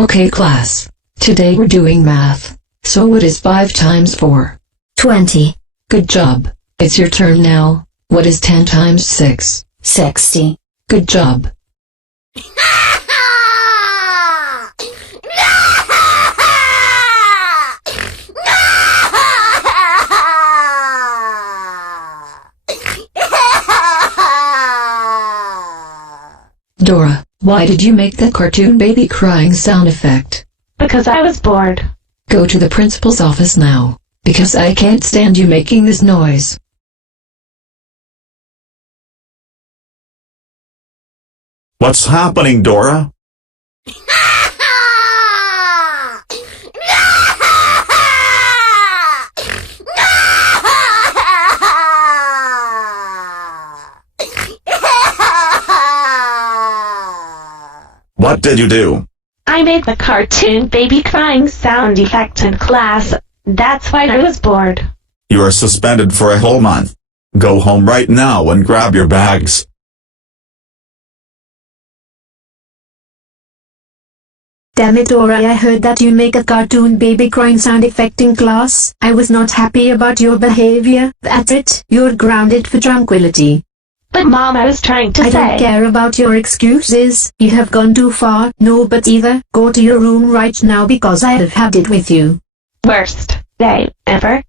Okay class. Today we're doing math. So what is 5 times 4? 20. Good job. It's your turn now. What is 10 times 6? 60. Good job. Dora, why did you make the cartoon baby crying sound effect? Because I was bored. Go to the principal's office now, because I can't stand you making this noise. What's happening, Dora? What did you do? I made the cartoon baby crying sound effect in class. That's why I was bored. You are suspended for a whole month. Go home right now and grab your bags. Damn it, Dora, I heard that you make a cartoon baby crying sound effect in class. I was not happy about your behavior. That's it. You're grounded for tranquility. But Mom, I was trying to I say... don't care about your excuses. You have gone too far. No, but either go to your room right now because I'd have had it with you. Worst day ever.